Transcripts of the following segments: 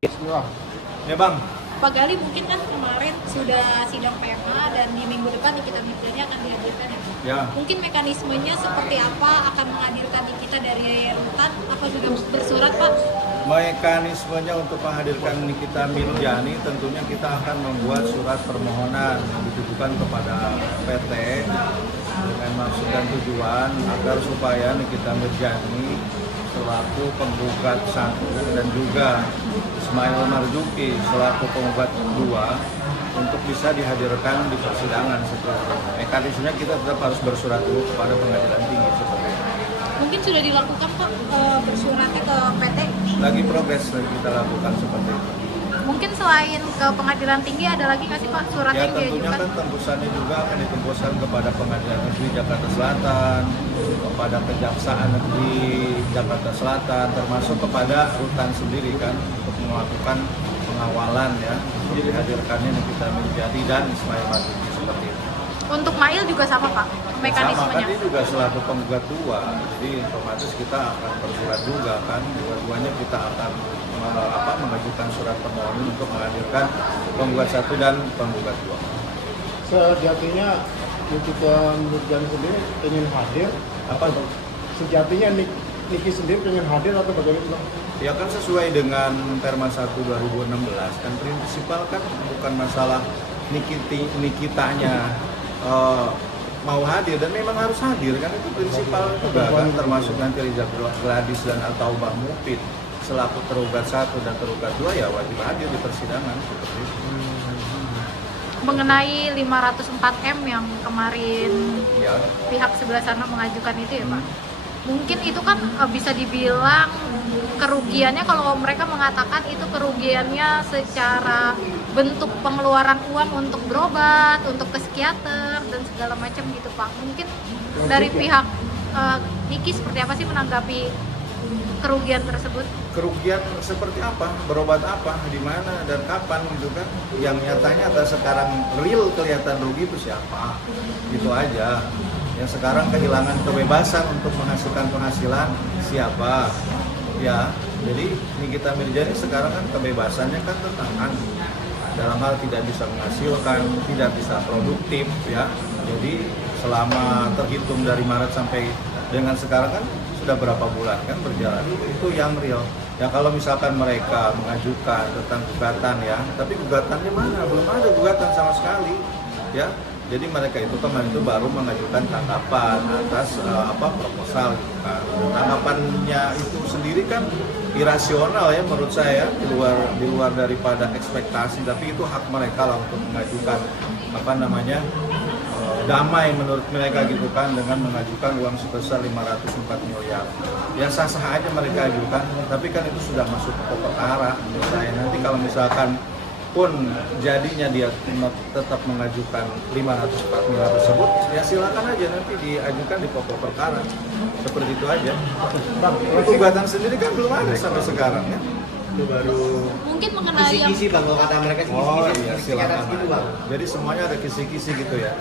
Wah, ya bang. Pak Gali mungkin kan kemarin sudah sidang PMA dan di minggu depan Nikita Mirzani akan dihadirkan ya Pak? Ya. Mungkin mekanismenya seperti apa akan menghadirkan Nikita dari rutan? Apa sudah bersurat Pak? Mekanismenya untuk menghadirkan Nikita Mirzani tentunya kita akan membuat surat permohonan yang ditujukan kepada PT dengan maksud dan tujuan agar supaya Nikita Mirzani selaku penggugat 1 dan juga Ismail Marzuki selaku penggugat 2 untuk bisa dihadirkan di persidangan. Mekanismenya kita tetap harus bersurat dulu kepada pengadilan tinggi seperti itu. Mungkin sudah dilakukan Pak bersuratnya ke PT? Lagi progres kita lakukan seperti itu. Mungkin selain ke pengadilan tinggi ada lagi nggak sih Pak surat Ya yang tentunya diajukan? kan tembusannya juga akan ditembuskan kepada Pengadilan Negeri Jakarta Selatan, kepada Kejaksaan Negeri Jakarta Selatan, termasuk kepada rutan sendiri kan untuk melakukan pengawalan ya dihadirkannya Nikita Mirzani dan Ismail Marzuki seperti itu. Untuk Mail juga sama Pak Sama mekanismenya? kan dia juga selaku penggugat 2, jadi otomatis kita akan bersurat juga kan, dua-duanya kita akan mengajukan surat permohonan untuk menghadirkan penggugat 1 dan penggugat 2. Sejatinya Nikita Mirzani sendiri ingin hadir Apa tuh? sejatinya Niki sendiri ingin hadir atau bagaimana? Ya kan sesuai dengan Perma 1 2016 kan prinsipal kan bukan masalah Nikitanya mau hadir dan memang harus hadir kan, itu prinsipal juga kan, termasuk nanti Rizal Gladys dan At-Taubah Mufid selaku tergugat 1 dan tergugat 2 ya wajib hadir di persidangan seperti itu. Mengenai 504M yang kemarin Ya. pihak sebelah sana mengajukan itu ya Pak, mungkin itu kan bisa dibilang kerugiannya, kalau mereka mengatakan itu kerugiannya secara bentuk pengeluaran uang untuk berobat, untuk ke psikiater dan segala macam gitu Pak. Mungkin dari pihak Niki seperti apa sih menanggapi kerugian tersebut? Kerugian seperti apa, berobat apa, di mana dan kapan gitu kan, yang nyatanya sekarang real kelihatan rugi itu siapa, gitu aja. Yang sekarang kehilangan kebebasan untuk menghasilkan penghasilan siapa, ya. Jadi Nikita Mirzani sekarang kan kebebasannya kan tertahan dalam hal tidak bisa menghasilkan, tidak bisa produktif ya. Jadi selama terhitung dari Maret sampai dengan sekarang kan sudah berapa bulan kan berjalan, itu yang real. Ya kalau misalkan mereka mengajukan tentang gugatan ya, tapi gugatannya mana? Belum ada gugatan sama sekali ya. Jadi mereka itu kemarin itu baru mengajukan tanggapan atas proposal gitu kan. Tanggapannya itu sendiri kan irasional ya menurut saya, di luar daripada ekspektasi, tapi itu hak mereka lah untuk mengajukan damai menurut mereka gitu kan, dengan mengajukan uang sebesar 504 miliar. Ya sah-sah aja mereka ajukan, tapi kan itu sudah masuk ke perkara menurut saya. Nanti kalau misalkan pun jadinya dia tetap mengajukan 504 miliar tersebut, ya silakan aja nanti diajukan di pokok perkara. Seperti itu aja. Bang, gugatan sendiri kan belum ada sampai sekarang ya. Itu baru Mungkin mengenai yang kisi-kisi bang, kalau kata mereka kisi-kisi. Oh iya, silakan gitu bang. Jadi semuanya ada kisi-kisi gitu ya.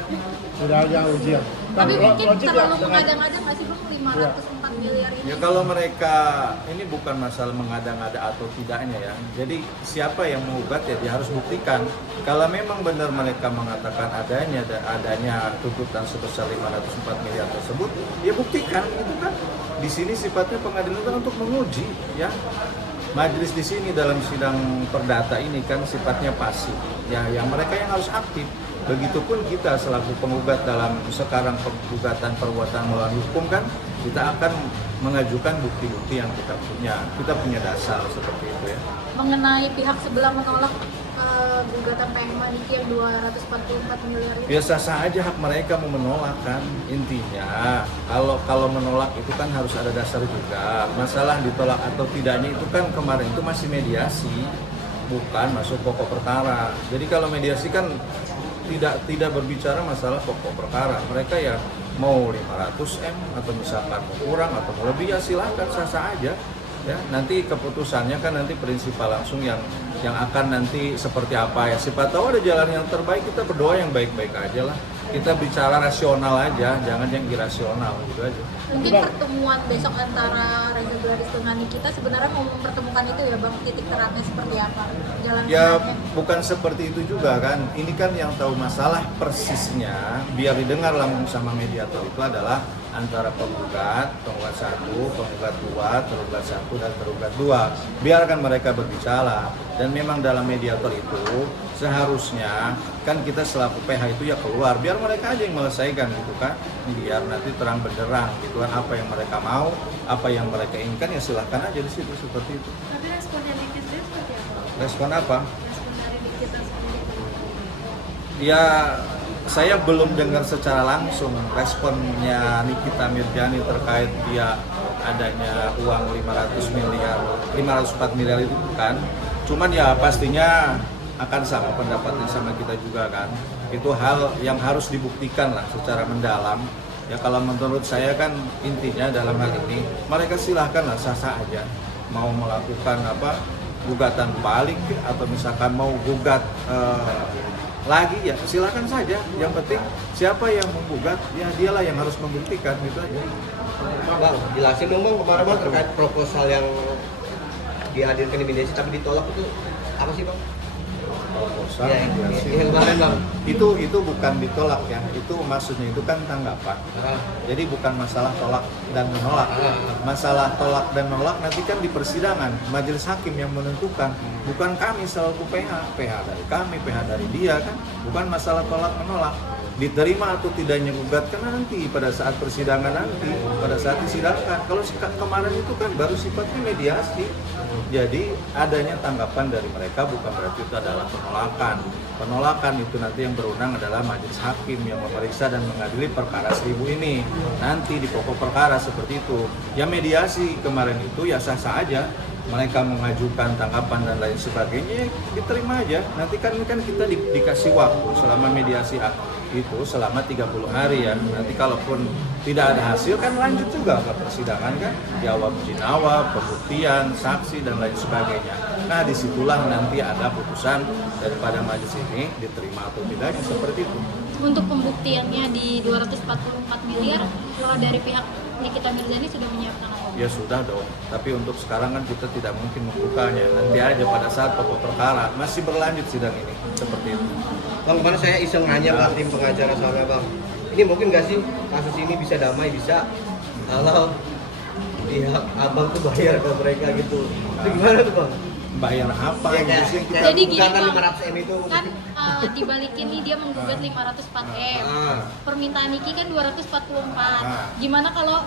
sudah ada ujian. tapi mungkin Logik terlalu ya, mengada-ngada nggak sih Bang 504 miliar ini? Ya kalau mereka, ini bukan masalah mengada-ngada atau tidaknya ya. Jadi siapa yang menggugat ya dia harus buktikan. Kalau memang benar mereka mengatakan adanya tuntutan sebesar 504 miliar tersebut, ya buktikan itu kan. Di sini sifatnya pengadilan kan untuk menguji ya. Majelis di sini dalam sidang perdata ini kan sifatnya pasif. Ya, yang mereka yang harus aktif. Begitupun kita selaku penggugat dalam sekarang gugatan perbuatan melawan hukum kan, kita akan mengajukan bukti-bukti yang kita punya. Kita punya dasar seperti itu ya. Mengenai pihak sebelah menolak gugatan PMA Niki yang 244 miliar ini? Biasa saja hak mereka mau menolak kan. Intinya kalau menolak itu kan harus ada dasar juga. Masalah ditolak atau tidaknya itu kan kemarin itu masih mediasi, bukan masuk pokok perkara. Jadi kalau mediasi kan tidak berbicara masalah pokok perkara. Mereka ya mau 500M atau misalkan mau kurang atau mau lebih ya silakan, sah-sah aja. Ya, nanti keputusannya kan nanti prinsipal langsung yang akan nanti seperti apa ya. Siapa tahu ada jalan yang terbaik, kita berdoa yang baik-baik aja lah. kita bicara rasional aja, jangan yang irasional gitu aja. Mungkin pertemuan besok antara Reza Gladys dengan Nikita sebenarnya mau mempertemukan itu ya Bang, titik terangnya seperti apa? Jalan Ya tengahnya. bukan seperti itu juga kan. Ini kan yang tahu masalah persisnya biar didengar langsung sama mediator itu adalah antara penggugat 1, penggugat 2, tergugat 1 dan tergugat 2. Biarkan mereka berbicara. Dan memang dalam mediator itu seharusnya kan kita selaku PH itu ya keluar, biar mereka aja yang menyelesaikan gitu kan. Biar nanti terang benderang gitu kan apa yang mereka mau, apa yang mereka inginkan ya silahkan aja di situ seperti itu. Tapi responnya Nikita sendiri seperti apa? Respon apa? Respon dari Nikita sendiri. Ya, saya belum dengar secara langsung responnya Nikita Mirjani terkait dia adanya uang 504 miliar itu kan. Cuman ya pastinya akan sama pendapatnya sama kita juga kan. Itu hal yang harus dibuktikan lah secara mendalam. Ya kalau menurut saya kan intinya dalam hal ini mereka silahkan lah sah-sah aja mau melakukan apa gugatan balik atau misalkan mau gugat lagi ya silakan saja. Yang penting siapa yang menggugat ya dialah yang harus membuktikan gitu aja. Bang, jelasin dong Bang kemarin Bang terkait proposal yang dihadirkan di mediasi tapi ditolak itu apa sih Bang? Proposal Ya, yang kemarin Bang. itu bukan ditolak ya, itu maksudnya itu kan tanggapan. Jadi bukan masalah tolak dan menolak. Masalah tolak dan menolak nanti kan di persidangan majelis hakim yang menentukan, bukan kami selaku PH dari kami, PH dari dia kan, bukan masalah tolak menolak. Diterima atau tidaknya gugat kan nanti pada saat persidangan nanti, pada saat disidangkan. Kalau kemarin itu kan baru sifatnya mediasi. Jadi adanya tanggapan dari mereka bukan berarti itu adalah penolakan. Penolakan itu nanti yang berwenang adalah majelis hakim yang memeriksa dan mengadili perkara 1000 ini. Nanti di pokok perkara seperti itu. Ya mediasi kemarin itu ya sah-sah aja. Mereka mengajukan tanggapan dan lain sebagainya, ya diterima aja. Nanti kan kita dikasih waktu selama mediasi itu selama 30 hari ya. Nanti kalaupun tidak ada hasil kan lanjut juga ke persidangan kan, jawab jinawab, pembuktian, saksi dan lain sebagainya. Nah disitulah nanti ada putusan daripada majelis ini diterima atau tidaknya seperti itu. Untuk pembuktiannya di 244 miliar, kalau dari pihak Nikita Mirzani sudah menyiapkan apa? Ya sudah dong, tapi untuk sekarang kan kita tidak mungkin membukanya. Nanti aja pada saat pokok perkara masih berlanjut sidang ini seperti itu. Bang, kemarin saya iseng nanya Bang tim pengacara soalnya Bang. Ini mungkin nggak sih kasus ini bisa damai bisa kalau pihak abang tuh bayar ke mereka gitu. Itu gimana tuh Bang? Bayar apa? Ya, kayak- Justru kita Jadi gini gugatan Bang, 500M itu. kan dibalikin nih dia menggugat 504M. Permintaan Niki kan 244. Gimana kalau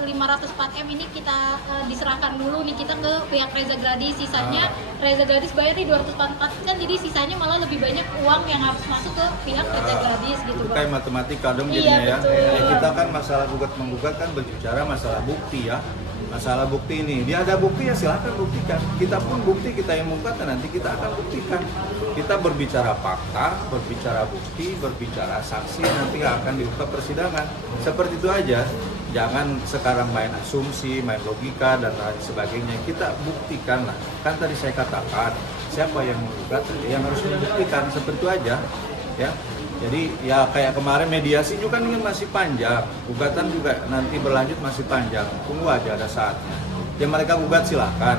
504M ini kita diserahkan dulu nih kita ke pihak Reza Gladys, sisanya Reza Gladys bayar nih 244 kan, jadi sisanya malah lebih banyak uang yang harus masuk ke pihak Reza Gladys gitu itu Bang. kayak matematika dong Iya, jadinya ya. betul. Ya. Kita kan masalah gugat menggugat kan berbicara masalah bukti ya. Masalah bukti ini, dia ada bukti ya silahkan buktikan. Kita pun bukti, kita yang menggugat dan nanti kita akan buktikan. Kita berbicara fakta, berbicara bukti, berbicara saksi, nanti akan dibuka persidangan. Seperti itu aja. Jangan sekarang main asumsi, main logika dan lain sebagainya. Kita buktikan lah. Kan tadi saya katakan, siapa yang menggugat yang harus membuktikan, seperti itu aja. Ya. Jadi ya kayak kemarin mediasi juga kan ini masih panjang, gugatan juga nanti berlanjut masih panjang, tunggu aja ada saatnya. Ya mereka gugat silakan.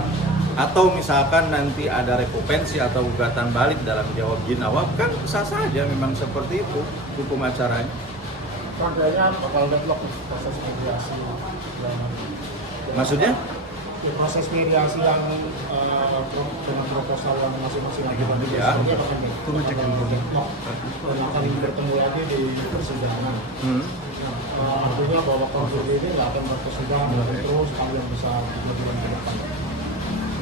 Atau misalkan nanti ada rekopensi atau gugatan balik dalam jawab jinawab kan sah-sah aja, memang seperti itu hukum acaranya. Bang, kayaknya bakal deadlock proses mediasi. Maksudnya? Ya, proses mediasi yang dengan proposal yang masing-masing lagi Ya. itu akan deadlock dan akan bertemu lagi di persidangan. Artinya bahwa konflik ini nggak akan berkesudahan terus panjang besar 3 bulan ke depan.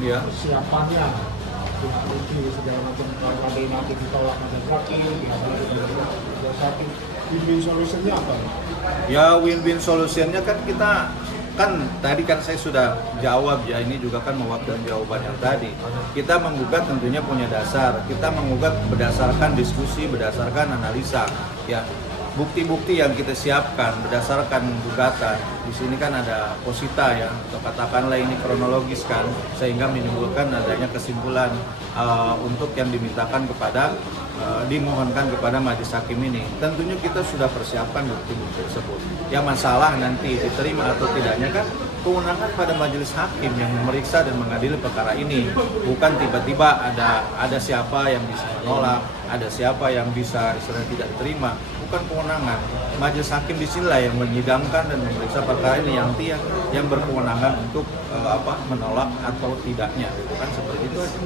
Iya. Persiapannya pihak Niki segala macam kalau ada yang nanti ditolak ada terakhir pihak lain ada satu win-win solutionnya apa? Ya win-win solutionnya kan kita kan tadi kan saya sudah jawab ya, ini juga kan mewakili jawaban yang tadi. Kita menggugat tentunya punya dasar. Kita menggugat berdasarkan diskusi, berdasarkan analisa. Ya, bukti-bukti yang kita siapkan berdasarkan gugatan di sini kan ada posita ya, atau katakanlah ini kronologis kan, sehingga menimbulkan adanya kesimpulan untuk yang dimintakan kepada dimohonkan kepada majelis hakim ini. Tentunya kita sudah persiapkan bukti-bukti tersebut. Yang masalah nanti diterima atau tidaknya kan kewenangan pada majelis hakim yang memeriksa dan mengadili perkara ini. Bukan tiba-tiba ada siapa yang bisa menolak, ada siapa yang bisa istilahnya tidak terima. Bukan kewenangan. Majelis hakim di sinilah yang menyidangkan dan memeriksa perkara ini, yang berkewenangan untuk menolak atau tidaknya. Itu kan seperti itu aja.